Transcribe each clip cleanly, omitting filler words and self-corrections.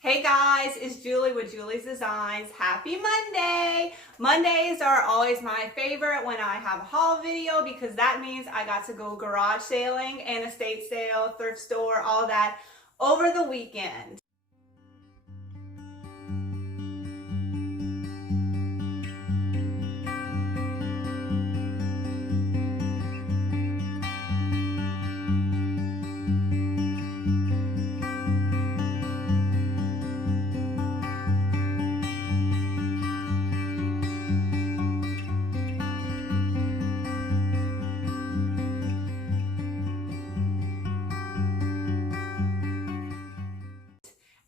Hey guys, it's Julie with Julie's Designs. Happy Monday! Mondays are always my favorite when I have a haul video because that means I got to go garage sailing and estate sale, thrift store, all that over the weekend.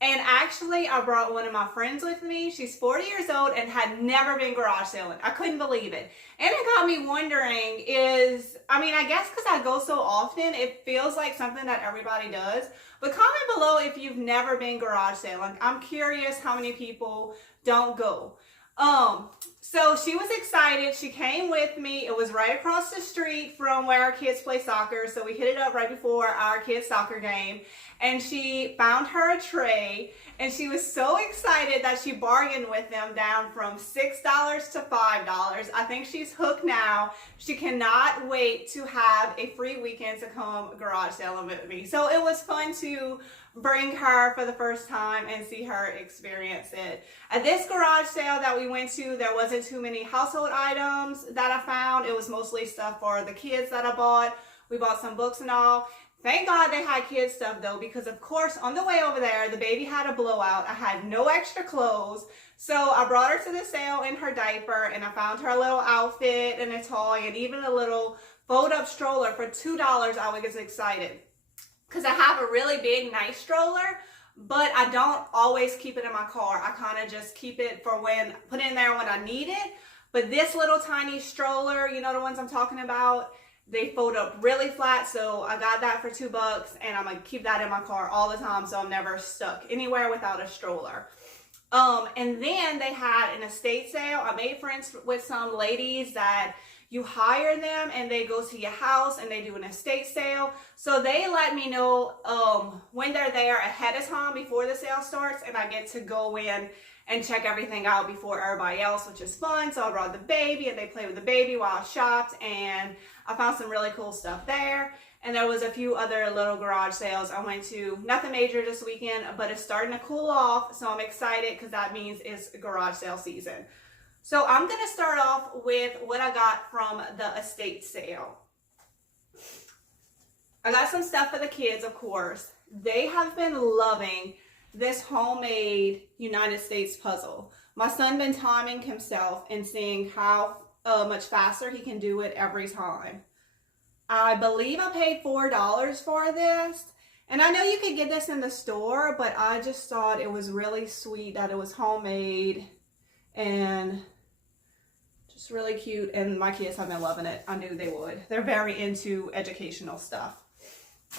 And actually, I brought one of my friends with me. She's 40 years old and had never been garage sailing. I couldn't believe it. And it got me wondering I guess because I go so often, it feels like something that everybody does. But comment below if you've never been garage sailing. I'm curious how many people don't go. So she was excited. She came with me. It was right across the street from where our kids play soccer. So we hit it up right before our kids' soccer game. And she found her a tray. And she was so excited that she bargained with them down from $6 to $5. I think she's hooked now. She cannot wait to have a free weekend to come garage sailing with me. So it was fun to bring her for the first time and see her experience it. At this garage sale that we went to, there wasn't too many household items that I found. It was mostly stuff for the kids that I bought. We bought some books and all. Thank God they had kids stuff though, because of course on the way over there, the baby had a blowout. I had no extra clothes. So I brought her to the sale in her diaper and I found her a little outfit and a toy and even a little fold-up stroller for $2. I was excited because I have a really big, nice stroller, but I don't always keep it in my car. I kind of just keep it for put it in there when I need it. But this little tiny stroller, you know the ones I'm talking about, they fold up really flat, so I got that for $2 and I'm gonna keep that in my car all the time so I'm never stuck anywhere without a stroller. And then they had an estate sale. I made friends with some ladies that you hire them and they go to your house and they do an estate sale. So they let me know when they're there ahead of time before the sale starts, and I get to go in and check everything out before everybody else, which is fun. So I brought the baby and they played with the baby while I shopped, and I found some really cool stuff there. And there was a few other little garage sales I went to. Nothing major this weekend, but it's starting to cool off. So I'm excited because that means it's garage sale season. So I'm going to start off with what I got from the estate sale. I got some stuff for the kids, of course. They have been loving this homemade United States puzzle. My son been timing himself and seeing how much faster he can do it every time. I believe I paid $4 for this. And I know you could get this in the store, but I just thought it was really sweet that it was homemade and just really cute. And my kids have been loving it. I knew they would. They're very into educational stuff.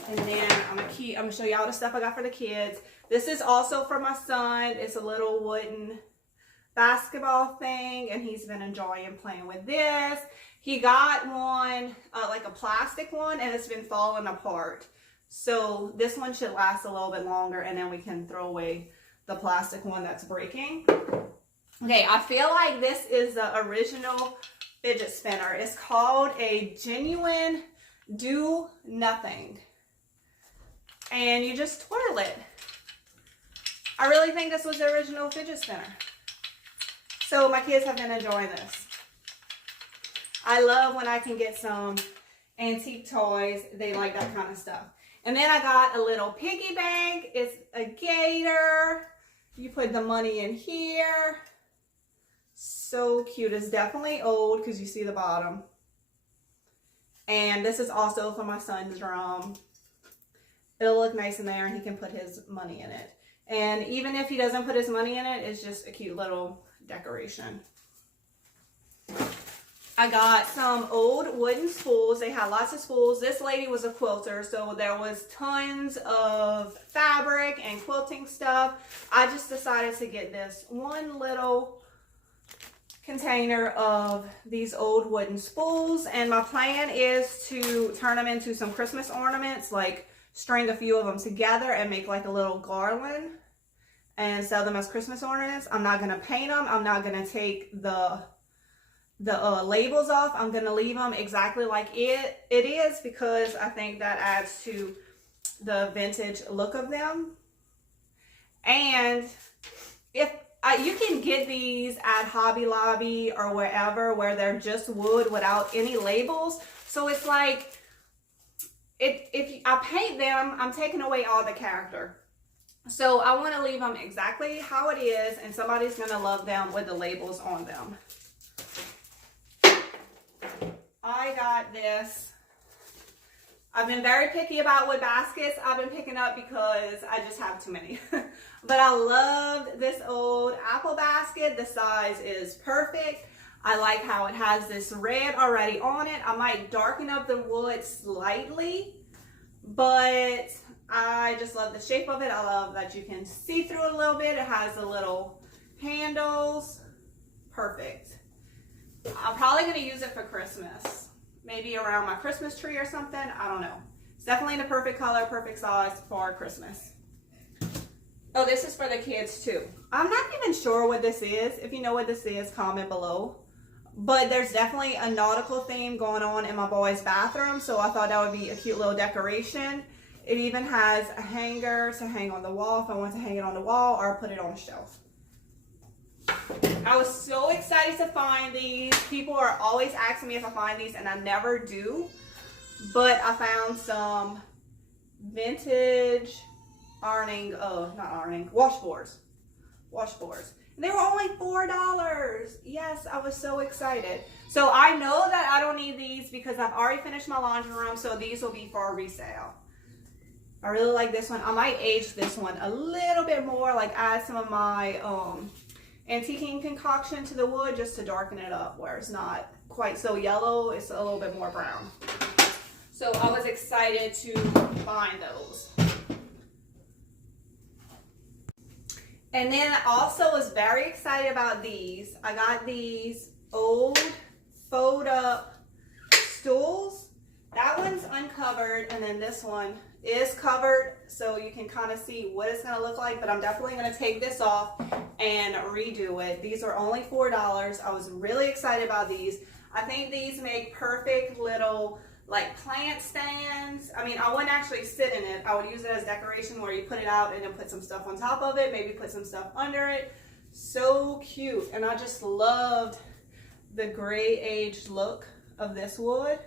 And then I'm gonna show you all the stuff I got for the kids. This is also for my son. It's a little wooden basketball thing, and he's been enjoying playing with this. He got one, like a plastic one, and it's been falling apart. So this one should last a little bit longer, and then we can throw away the plastic one that's breaking. Okay, I feel like this is the original fidget spinner. It's called a Genuine Do Nothing. And you just twirl it. I really think this was the original fidget spinner. So my kids have been enjoying this. I love when I can get some antique toys. They like that kind of stuff. And then I got a little piggy bank. It's a gator. You put the money in here. So cute. It's definitely old because you see the bottom. And this is also for my son's drum. It'll look nice in there and he can put his money in it. And even if he doesn't put his money in it, it's just a cute little decoration. I got some old wooden spools. They had lots of spools. This lady was a quilter, so there was tons of fabric and quilting stuff. I just decided to get this one little container of these old wooden spools, and my plan is to turn them into some Christmas ornaments, like string a few of them together and make like a little garland. and sell them as Christmas ornaments. I'm not going to paint them. I'm not going to take the labels off. I'm going to leave them exactly like it is, because I think that adds to the vintage look of them. And if you can get these at Hobby Lobby or wherever, where they're just wood without any labels. So it's like, if I paint them, I'm taking away all the character. So I want to leave them exactly how it is, and somebody's going to love them with the labels on them. I got this. I've been very picky about what baskets I've been picking up because I just have too many. But I loved this old apple basket. The size is perfect. I like how it has this red already on it. I might darken up the wood slightly, but I just love the shape of it. I love that you can see through it a little bit. It has the little handles. Perfect. I'm probably going to use it for Christmas. Maybe around my Christmas tree or something. I don't know. It's definitely the perfect color, perfect size for Christmas. Oh, this is for the kids too. I'm not even sure what this is. If you know what this is, comment below. But there's definitely a nautical theme going on in my boy's bathroom, so I thought that would be a cute little decoration. It even has a hanger to hang on the wall if I want to hang it on the wall, or put it on a shelf. I was so excited to find these. People are always asking me if I find these, and I never do. But I found some vintage washboards. And they were only $4. Yes, I was so excited. So I know that I don't need these because I've already finished my laundry room, so these will be for resale. I really like this one. I might age this one a little bit more, like add some of my antiquing concoction to the wood just to darken it up where it's not quite so yellow. It's a little bit more brown. So I was excited to find those. And then I also was very excited about these. I got these old fold up stools. That one's uncovered, and then this one is covered, so you can kind of see what it's going to look like, but I'm definitely going to take this off and redo it. These are only $4. I was really excited about these. I think these make perfect little like plant stands. I mean, I wouldn't actually sit in it. I would use it as decoration where you put it out and then put some stuff on top of it, maybe put some stuff under it. So cute. And I just loved the gray aged look of this wood.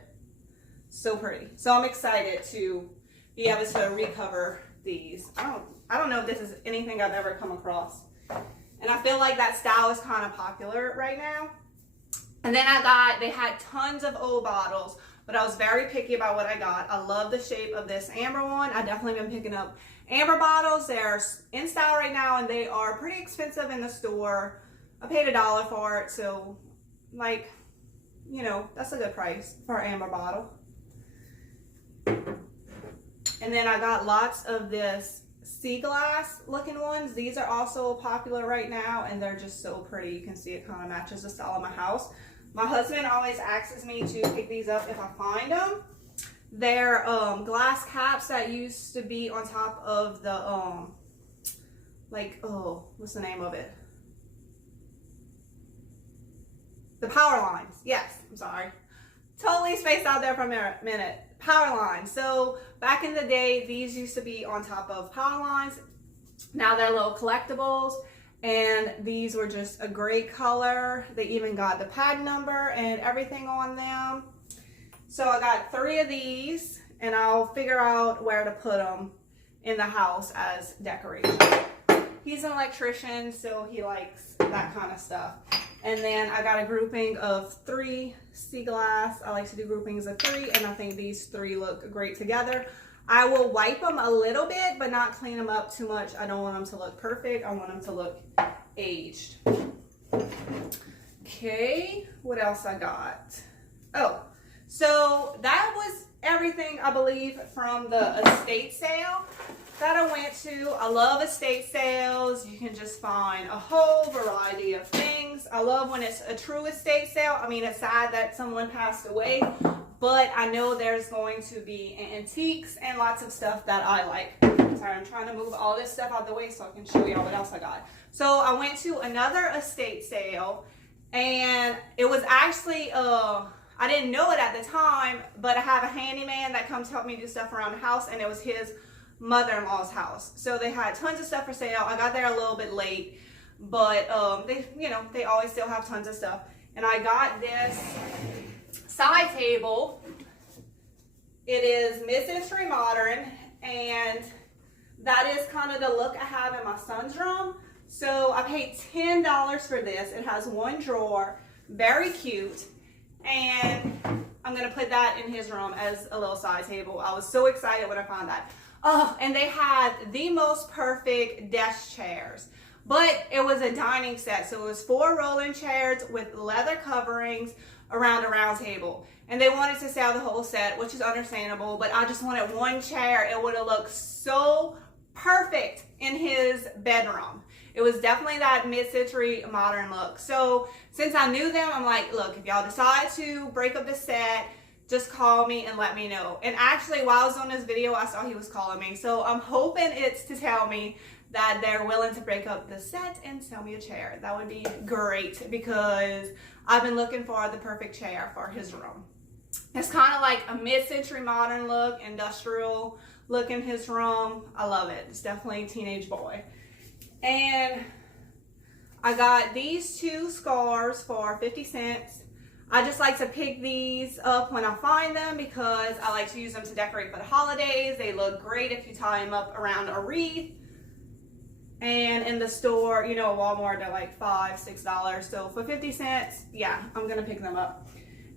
So pretty. So I'm excited to be able to recover these. I don't know if this is anything I've ever come across. And I feel like that style is kind of popular right now. And then they had tons of old bottles, but I was very picky about what I got. I love the shape of this amber one. I've definitely been picking up amber bottles. They're in style right now, and they are pretty expensive in the store. I paid $1 for it, so like, you know, that's a good price for an amber bottle. And then I got lots of this sea glass looking ones. These are also popular right now, and they're just so pretty. You can see it kind of matches the style of my house. My husband always asks me to pick these up if I find them. They're glass caps that used to be on top of the what's the name of it? The power lines. Yes, I'm sorry. Totally spaced out there for a minute. Power lines. So back in the day, these used to be on top of power lines. Now they're little collectibles, and these were just a great color. They even got the pad number and everything on them. So I got 3 of these, and I'll figure out where to put them in the house as decoration. He's an electrician, so he likes that kind of stuff. And then I got a grouping of 3 sea glass. I like to do groupings of 3, and I think these 3 look great together. I will wipe them a little bit, but not clean them up too much. I don't want them to look perfect. I want them to look aged. Okay, what else I got? Oh, so that was everything, I believe, from the estate sale that I went to. I love estate sales. You can just find a whole variety of things. I love when it's a true estate sale. I mean, it's sad that someone passed away, but I know there's going to be antiques and lots of stuff that I like. Sorry, I'm trying to move all this stuff out of the way so I can show y'all what else I got. So I went to another estate sale, and it was actually, I didn't know it at the time, but I have a handyman that comes help me do stuff around the house, and it was his mother-in-law's house. So they had tons of stuff for sale. I got there a little bit late, but they always still have tons of stuff. And I got this side table. It is mid-century modern, and that is kind of the look I have in my son's room. So I paid $10 for this. It has one drawer, very cute, and I'm gonna put that in his room as a little side table. I was so excited when I found that. Oh, and they had the most perfect desk chairs, but it was a dining set. So it was 4 rolling chairs with leather coverings around a round table. And they wanted to sell the whole set, which is understandable, but I just wanted one chair. It would have looked so perfect in his bedroom. It was definitely that mid-century modern look. So since I knew them, I'm like, look, if y'all decide to break up the set, just call me and let me know. And actually, while I was on this video, I saw he was calling me. So I'm hoping it's to tell me that they're willing to break up the set and sell me a chair. That would be great, because I've been looking for the perfect chair for his room. It's kind of like a mid-century modern look, industrial look in his room. I love it. It's definitely a teenage boy. And I got these 2 scarves for 50 cents. I just like to pick these up when I find them because I like to use them to decorate for the holidays. They look great if you tie them up around a wreath. And in the store, you know, Walmart, they're like $5, $6. So for 50 cents, yeah, I'm gonna pick them up.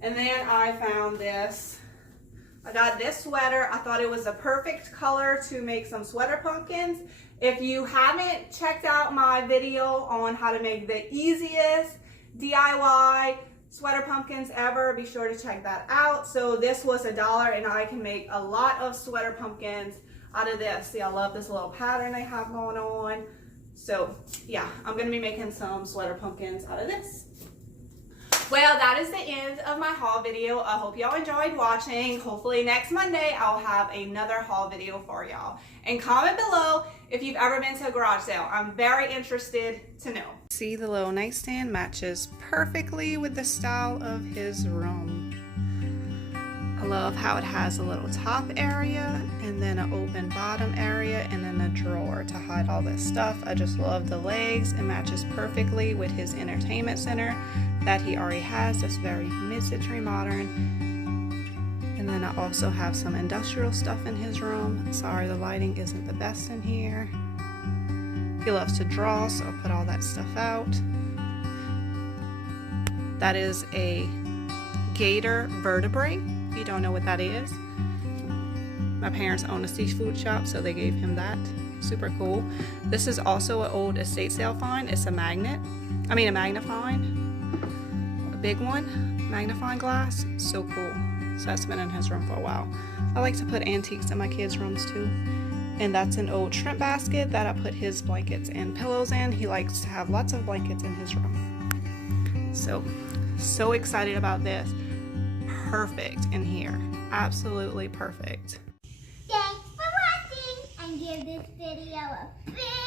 And then I found this. I got this sweater. I thought it was a perfect color to make some sweater pumpkins. If you haven't checked out my video on how to make the easiest DIY sweater pumpkins ever, be sure to check that out. So this was $1, and I can make a lot of sweater pumpkins out of this. See, I love this little pattern they have going on. So yeah, I'm gonna be making some sweater pumpkins out of this. Well, that is the end of my haul video. I hope y'all enjoyed watching. Hopefully next Monday I'll have another haul video for y'all. And comment below if you've ever been to a garage sale. I'm very interested to know. See, the little nightstand matches perfectly with the style of his room. I love how it has a little top area and then an open bottom area and then a drawer to hide all this stuff. I just love the legs. It matches perfectly with his entertainment center that he already has. That's very mid-century modern. And then I also have some industrial stuff in his room. Sorry, the lighting isn't the best in here. He loves to draw, so I'll put all that stuff out. That is a gator vertebrae. If you don't know what that is, my parents own a seafood shop, so they gave him that. Super cool. This is also an old estate sale find. It's a magnet. I mean a magnifying. A big one. Magnifying glass. So cool. So that's been in his room for a while. I like to put antiques in my kids' rooms too. And that's an old shrimp basket that I put his blankets and pillows in. He likes to have lots of blankets in his room. So excited about this. Perfect in here. Absolutely perfect. Thanks for watching, and give this video a big